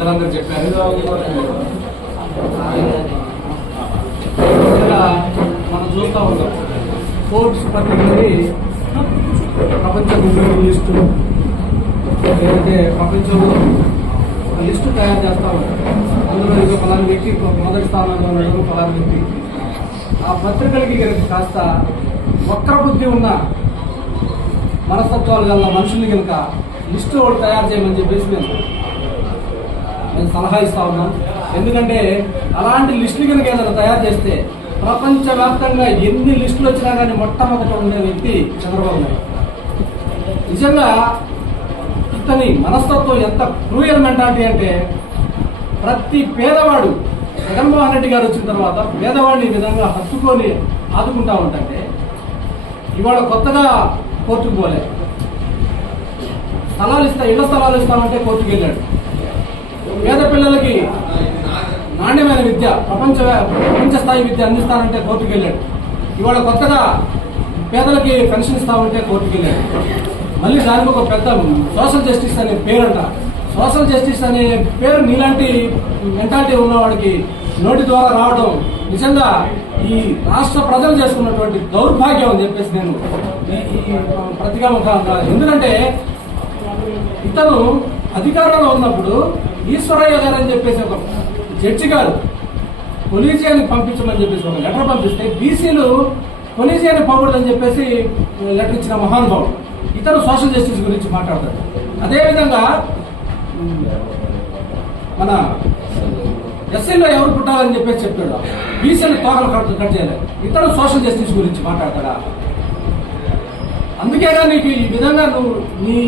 పెద్దలందరూ చెప్పారు. మనం చూస్తూ ఉంటాం ఫోర్బ్స్ పత్రికకి ప్రపంచ గుండెల లిస్టు లేదంటే ప్రపంచంలో లిస్టు తయారు చేస్తూ ఉంటారు. అందులో ఇక పలానా వ్యక్తి మొదటి స్థానంలో ఉండడం పలానా వ్యక్తి. ఆ పత్రికలకి కనుక కాస్త వక్ర బుద్ధి ఉన్న మనస్తత్వాలు గల మనుషుల్ని కనుక లిస్టు ఒకటి తయారు చేయమని చెప్పేసి నేను సలహా ఇస్తా ఉన్నాను. ఎందుకంటే అలాంటి లిస్టులు కనుక ఏదైనా తయారు చేస్తే ప్రపంచవ్యాప్తంగా ఎన్ని లిస్టులు వచ్చినా కానీ మొట్టమొదట ఉండే వ్యక్తి చంద్రబాబు నాయుడు. నిజంగా ఇతని మనస్తత్వం ఎంత క్రూయల్ మెంటాలిటీ అంటే ప్రతి పేదవాడు జగన్మోహన్ రెడ్డి గారు వచ్చిన తర్వాత పేదవాడిని ఈ విధంగా హత్తుకొని ఆదుకుంటా ఉంటే ఇవాళ కొత్తగా కోర్టుకు పోలే, ఇళ్ల స్థలాలు ఇస్తామంటే కోర్టుకు వెళ్ళాడు. పేద పిల్లలకి నాణ్యమైన విద్య ప్రపంచ స్థాయి విద్య అందిస్తానంటే కోర్టుకు వెళ్ళాడు. ఇవాళ కొత్తగా పేదలకి పెన్షన్ ఇస్తామంటే కోర్టుకు వెళ్ళాడు. మళ్ళీ దానికి ఒక పెద్ద సోషల్ జస్టిస్ అనే పేరంట. సోషల్ జస్టిస్ అనే పేరు నీలాంటి మెంటాలిటీ ఉన్నవాడికి నోటి ద్వారా రావడం నిజంగా ఈ రాష్ట్ర ప్రజలు చేసుకున్నటువంటి దౌర్భాగ్యం అని చెప్పేసి నేను ప్రతిగాముఖంగా. ఎందుకంటే ఇతను అధికారంలో ఉన్నప్పుడు ఈశ్వరయ్య గారు అని చెప్పేసి ఒక జడ్జి గారు కొలీజియానికి పంపించమని చెప్పేసి ఒక లెటర్ పంపిస్తే బీసీలు కొలీజియానికి పంపడదని చెప్పేసి లెటర్ ఇచ్చిన మహానుభావుడు. ఇతను సోషల్ జస్టిస్ గురించి మాట్లాడతాడు. అదేవిధంగా మన ఎస్సీలో ఎవరు పుట్టాలని చెప్పేసి చెప్తాడు, బీసీలు తోకలు కట్ చేయాలి. ఇతను సోషల్ జస్టిస్ గురించి మాట్లాడతాడా? అందుకేగా నీకు ఈ విధంగా నువ్వు నీ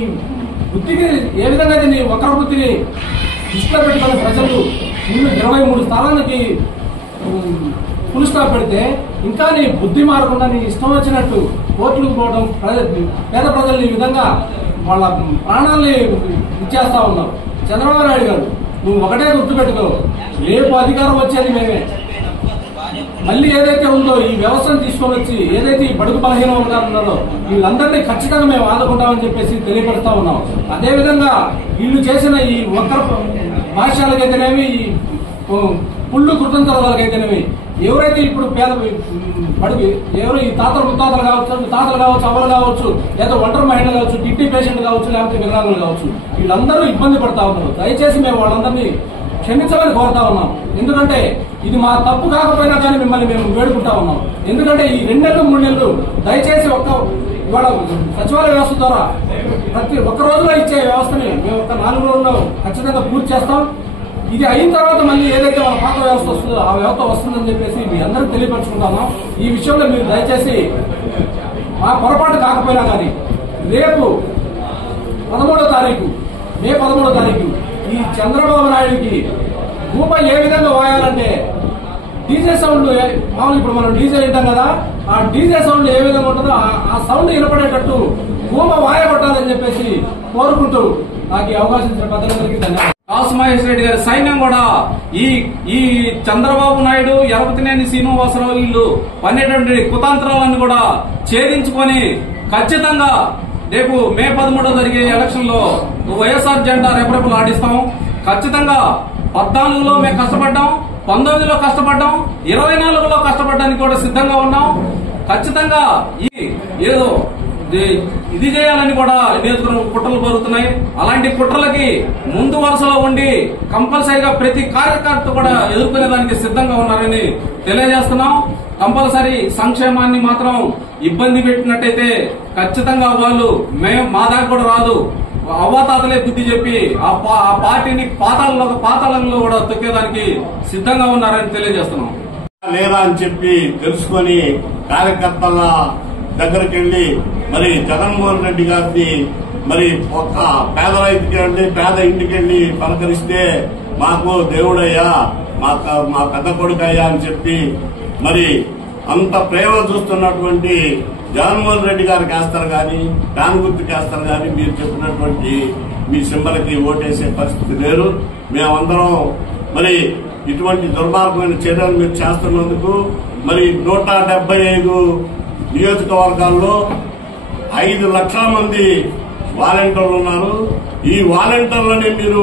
బుద్ధికి ఏ విధంగా అయితే నీ వక్ర బుద్ధిని దృష్టిలో పెట్టుకుని ప్రజలు 23 స్థానానికి ఫుల్ స్టాప్ పెడితే ఇంకా నీ బుద్ధి మారకుండా నీ ఇష్టం వచ్చినట్టు కోర్టులకు పోవడం, పేద ప్రజల్ని ఈ విధంగా వాళ్ళ ప్రాణాలని ఇచ్చేస్తా ఉన్నావు. చంద్రబాబు నాయుడు గారు నువ్వు ఒకటే గుర్తుపెట్టుకో, రేపు అధికారం వచ్చేది మేమే. మళ్ళీ ఏదైతే ఉందో ఈ వ్యవస్థను తీసుకొని వచ్చి ఏదైతే ఈ బడుగు బలహీన వర్గాలు ఉన్నారో వీళ్ళందరినీ ఖచ్చితంగా మేము ఆదుకుంటామని చెప్పేసి తెలియపరుస్తా ఉన్నాం. అదేవిధంగా వీళ్ళు చేసిన ఈ వక్ర భాష్యాలకైతేనేమి, ఈ పుళ్ళు కృతంతరాలకైతేనేమి, ఎవరైతే ఇప్పుడు పేద బడుగు ఎవరు ఈ తాతలు ముత్తాతలు కావచ్చు, అవ్వలు కావచ్చు, లేదా ఒంటరి మహిళలు కావచ్చు, కిడ్నీ పేషెంట్ కావచ్చు, లేకపోతే వికలాంగులు కావచ్చు, వీళ్ళందరూ ఇబ్బంది పడతా ఉన్నారు. దయచేసి మేము వాళ్ళందరినీ క్షమించమని కోరుతా ఉన్నాం. ఎందుకంటే ఇది మా తప్పు కాకపోయినా కానీ మిమ్మల్ని మేము వేడుకుంటా ఉన్నాం. ఎందుకంటే ఈ 2 నెలలు 3 నెలలు దయచేసి ఇవాళ సచివాలయ వ్యవస్థ ద్వారా ప్రతి ఒక్క రోజులో ఇచ్చే వ్యవస్థని మేము ఒక 4 రోజుల్లో ఖచ్చితంగా పూర్తి చేస్తాం. ఇది అయిన తర్వాత మళ్ళీ ఏదైతే మన పాత వ్యవస్థ వస్తుందో ఆ వ్యవస్థ వస్తుందని చెప్పేసి మీ అందరికీ తెలియపరుచుకుంటాము. ఈ విషయంలో మీరు దయచేసి మా పొరపాటు కాకపోయినా కానీ రేపు 13వ తారీఖు మే 13వ తారీఖు ఈ చంద్రబాబు నాయుడికి భూప ఏ విధంగా వాయాలంటే డీజే సౌండ్ మామూలు ఇప్పుడు మనం డీజే వింటాం కదా, ఆ డీజే సౌండ్ ఏ విధంగా ఉంటుందో ఆ సౌండ్ వినపడేటట్టు భూమ వాయగొట్టాలని చెప్పేసి కోరుకుంటూ నాకు ఈ అవకాశం ఇచ్చిన పెద్దలందరికీ ధన్యవాదాలు. కాసు మహేష్ రెడ్డి గారి సైన్యం కూడా ఈ చంద్రబాబు నాయుడు, ఎరపతినేని శ్రీనివాసరావు వీళ్ళు పన్నెటువంటి కుతంత్రాలను కూడా ఛేదించుకొని ఖచ్చితంగా రేపు మే 13 జరిగే ఎలక్షన్ లో వైఎస్ఆర్ జెండా రెపరెపలు ఆడిస్తాం. ఖచ్చితంగా 14లో మేము కష్టపడ్డాం, 19లో కష్టపడ్డాం, 24లో కష్టపడడానికి కూడా సిద్ధంగా ఉన్నాం. ఖచ్చితంగా ఏదో ఇది చేయాలని కూడా కుట్రలు జరుగుతున్నాయి. అలాంటి కుట్రలకి ముందు వరుసలో ఉండి కంపల్సరీగా ప్రతి కార్యకర్త కూడా ఎదుర్కొనేదానికి సిద్ధంగా ఉన్నారని తెలియజేస్తున్నాం. కంపల్సరీ సంక్షేమాన్ని మాత్రం ఇబ్బంది పెట్టినట్టయితే ఖచ్చితంగా వాళ్ళు మా దాకా కూడా రాదు, అవ్వాతాతలే బుద్ధి చెప్పి ఆ పార్టీని పాతాళంలో కూడా తొక్కేదానికి సిద్ధంగా ఉన్నారని తెలియజేస్తున్నాం. లేదా అని చెప్పి తెలుసుకొని కార్యకర్తల దగ్గరికి వెళ్లి మరి జగన్మోహన్ రెడ్డి గారిని మరి ఒక పేద రైతుకి వెళ్లి పేద ఇంటికి వెళ్లి పలకరిస్తే మాకు దేవుడయ్యా, మా పెద్ద కొడుకయ్యా అని చెప్పి మరి అంత ప్రేమ చూస్తున్నటువంటి జగన్మోహన్ రెడ్డి గారికి వేస్తారు కానీ ఫ్యాన్ గుర్తుకి వేస్తారు కానీ మీరు చెప్పినటువంటి మీ సింబల్కి ఓటేసే పరిస్థితి లేరు. మేమందరం మరి ఇటువంటి దుర్మార్గమైన చర్యలు మీరు చేస్తున్నందుకు మరి 175 నియోజకవర్గాల్లో 5 లక్షల మంది వాలంటీర్లు ఉన్నారు. ఈ వాలంటీర్లని మీరు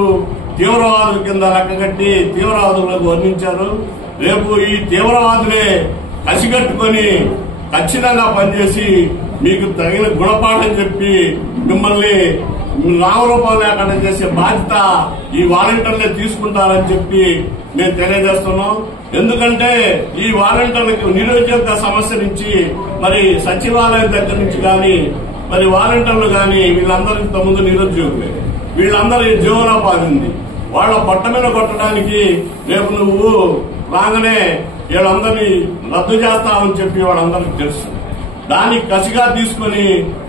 తీవ్రవాదుల కింద లెక్కగట్టి తీవ్రవాదులకు వర్ణించారు. రేపు ఈ తీవ్రవాదులే కసిగట్టుకొని ఖచ్చితంగా పనిచేసి మీకు తగిన గుణపాఠం చెప్పి మిమ్మల్ని నామరూపం లేకుండా చేసే బాధ్యత ఈ వాలంటీర్లే తీసుకుంటారని చెప్పి మేము తెలియజేస్తున్నాం. ఎందుకంటే ఈ వాలంటీర్లకు నిరుద్యోగ సమస్య నుంచి మరి సచివాలయం దగ్గర నుంచి కానీ మరి వాలంటీర్లు కానీ వీళ్ళందరూ ఇంతకుముందు నిరుద్యోగులే, వీళ్ళందరి జీవనోపాధి ఉంది. వాళ్ళ పొట్ట మీద కొట్టడానికి రేపు నువ్వు రాగానే వీళ్ళందరినీ రద్దు చేస్తామని చెప్పి వాళ్ళందరికీ తెలుసు. దాన్ని కసిగా తీసుకుని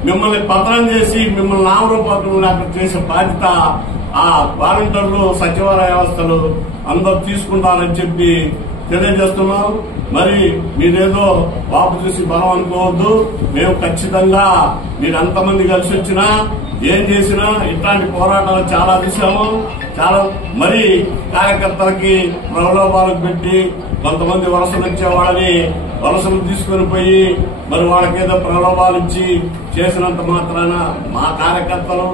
మిమ్మల్ని పతనం చేసి మిమ్మల్ని నామరూపాలు లేకుండా చేసే బాధ్యత ఆ వాలంటీర్లు సచివాలయ వ్యవస్థలు అందరూ తీసుకుంటారని చెప్పి తెలియజేస్తున్నాం. మరి మీరేదో బాబు చూసి బలం అనుకోవద్దు. మేము ఖచ్చితంగా మీరు ఎంతమంది కలిసి వచ్చినా ఏం చేసినా ఇట్లాంటి పోరాటాలు చాలా చూసాము. చాలా మరి కార్యకర్తలకి ప్రలోభాలకు పెట్టి కొంతమంది వలసలు వచ్చేవాళ్ళని వలసలు తీసుకుని పోయి మరి వాళ్ళకేదో ప్రలోభాలు ఇచ్చి చేసినంత మాత్రాన మా కార్యకర్తలు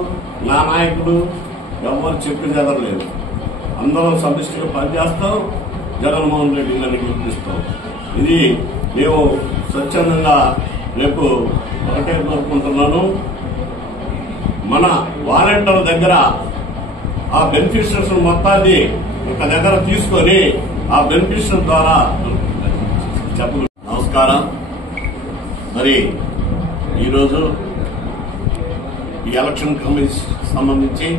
నా నాయకుడు ఎవరు చెప్పి జరగలేదు. అందరం సమిష్టిగా పనిచేస్తాం, జగన్మోహన్ రెడ్డి గారిని గెలిపిస్తాం. ఇది మేము స్వచ్ఛందంగా రేపు ఒకటే కోరుకుంటున్నాను. మన వాలంటీర్ల దగ్గర ఆ బెనిఫిషరీస్ మొత్తాన్ని ఒక దగ్గర తీసుకొని ఆ బెనిఫిషరీ ద్వారా చెప్పు. నమస్కారం. మరి ఈరోజు ఈ ఎలక్షన్ కమిషన్ సంబంధించి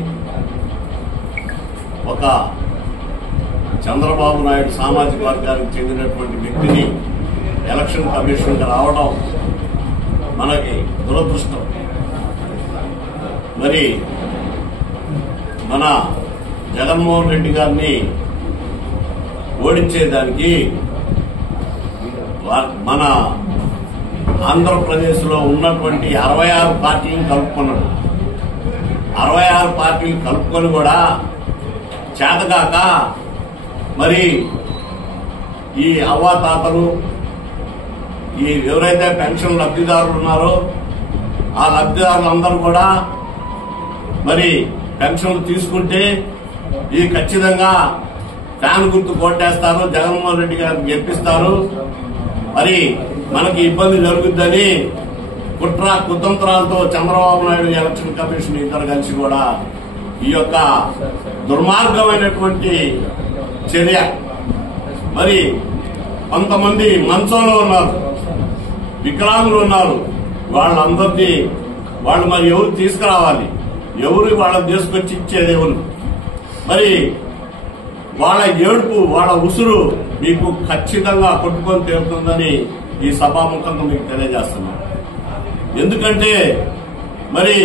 ఒక చంద్రబాబు నాయుడు సామాజిక వర్గానికి చెందినటువంటి వ్యక్తిని ఎలక్షన్ కమిషన్ రావడం మనకి దురదృష్టం. మరి మన జగన్మోహన్ రెడ్డి గారిని ఓడించేదానికి మన ఆంధ్రప్రదేశ్ లో ఉన్నటువంటి 66 పార్టీలను కలుపుకున్నాడు. 66 పార్టీలు కలుపుకొని కూడా చేతగాక మరి ఈ అవ్వాతాతలు ఈ ఎవరైతే పెన్షన్ లబ్ధిదారులు ఉన్నారో ఆ లబ్ధిదారులందరూ కూడా మరి పెన్షన్లు తీసుకుంటే ఇది ఖచ్చితంగా ఫ్యాన్ గుర్తు కొట్టేస్తారు, జగన్మోహన్ రెడ్డి గారిని గెలిపిస్తారు, మరి మనకి ఇబ్బంది జరుగుద్దని కుట్ర కుతంత్రాలతో చంద్రబాబు నాయుడు ఎలక్షన్ కమిషన్ ఇద్దరు కలిసి కూడా ఈ యొక్క దుర్మార్గమైనటువంటి చర్య. మరి కొంతమంది మంచంలో ఉన్నారు, వికలాంగులు ఉన్నారు, వాళ్ళందరినీ వాళ్ళు మరి ఎవరు తీసుకురావాలి, ఎవరు వాళ్ళని తీసుకొచ్చి ఇచ్చేది ఎవరు? మరి వాళ్ళ ఏడుపు వాళ్ళ ఉసురు మీకు ఖచ్చితంగా కొట్టుకొని తీరుతుందని ఈ సభాముఖంగా మీకు తెలియజేస్తున్నాం. ఎందుకంటే మరి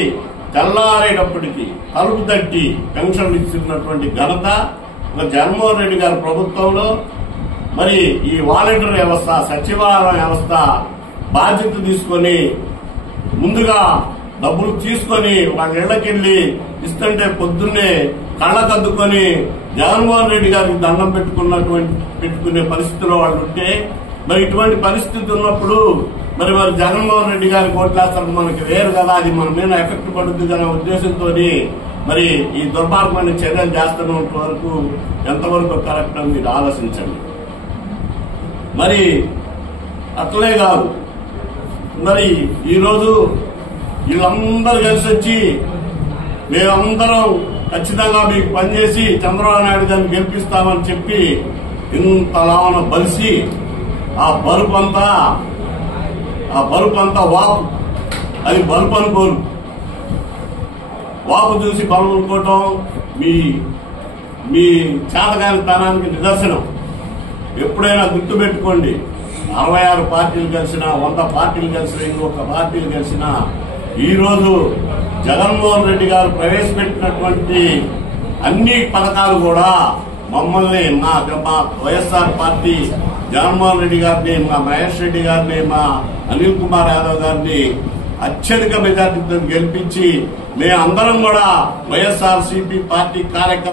తెల్లారేటప్పటికీ తలుపు తట్టి పెన్షన్లు ఇస్తున్నటువంటి ఘనత జగన్మోహన్ రెడ్డి గారి ప్రభుత్వంలో మరి ఈ వాలంటీర్ వ్యవస్థ సచివాలయ వ్యవస్థ బాధ్యత తీసుకొని ముందుగా డబ్బులు తీసుకొని వాళ్ళ ఇళ్లకెళ్లి ఇస్తుంటే పొద్దున్నే కళ్ళకద్దుకొని జగన్మోహన్ రెడ్డి గారికి దండం పెట్టుకునే పరిస్థితిలో వాళ్ళు ఉంటే మరి ఇటువంటి పరిస్థితి ఉన్నప్పుడు మరి జగన్మోహన్ రెడ్డి గారికి ఓట్లేస్తారు మనకి వేరు కదా, అది మన మీద ఎఫెక్ట్ పడుతుంది అనే ఉద్దేశంతో మరి ఈ దుర్మార్గమైన చర్యలు చేస్తున్నంత వరకు ఎంతవరకు కరెక్ట్ అని మీరు ఆలోచించండి. మరి అట్లే కాదు, మరి ఈరోజు వీళ్ళందరూ కలిసి వచ్చి మేమందరం ఖచ్చితంగా మీకు పనిచేసి చంద్రబాబు నాయుడు గారిని గెలిపిస్తామని చెప్పి ఇంతలాన బలిసి ఆ బలుపు అంతా వాపు, అది బలుపు అనుకోరు. వాపు చూసి బలం అనుకోవటం మీ చేతగాని తనానికి నిదర్శనం. ఎప్పుడైనా గుర్తుపెట్టుకోండి, 66 పార్టీలు కలిసినా 100 పార్టీలు కలిసినా ఇంకొక పార్టీలు కలిసినా ఈ రోజు జగన్మోహన్ రెడ్డి గారు ప్రవేశపెట్టినటువంటి అన్ని పథకాలు కూడా మమ్మల్ని మా వైఎస్ఆర్ పార్టీ జగన్మోహన్ రెడ్డి గారిని, మా మహేష్ రెడ్డి గారిని, మా అనిల్ కుమార్ యాదవ్ గారిని అత్యధిక మెజార్టీతో గెలిపించి మేమందరం కూడా వైఎస్ఆర్సీపీ పార్టీ కార్యకర్తలు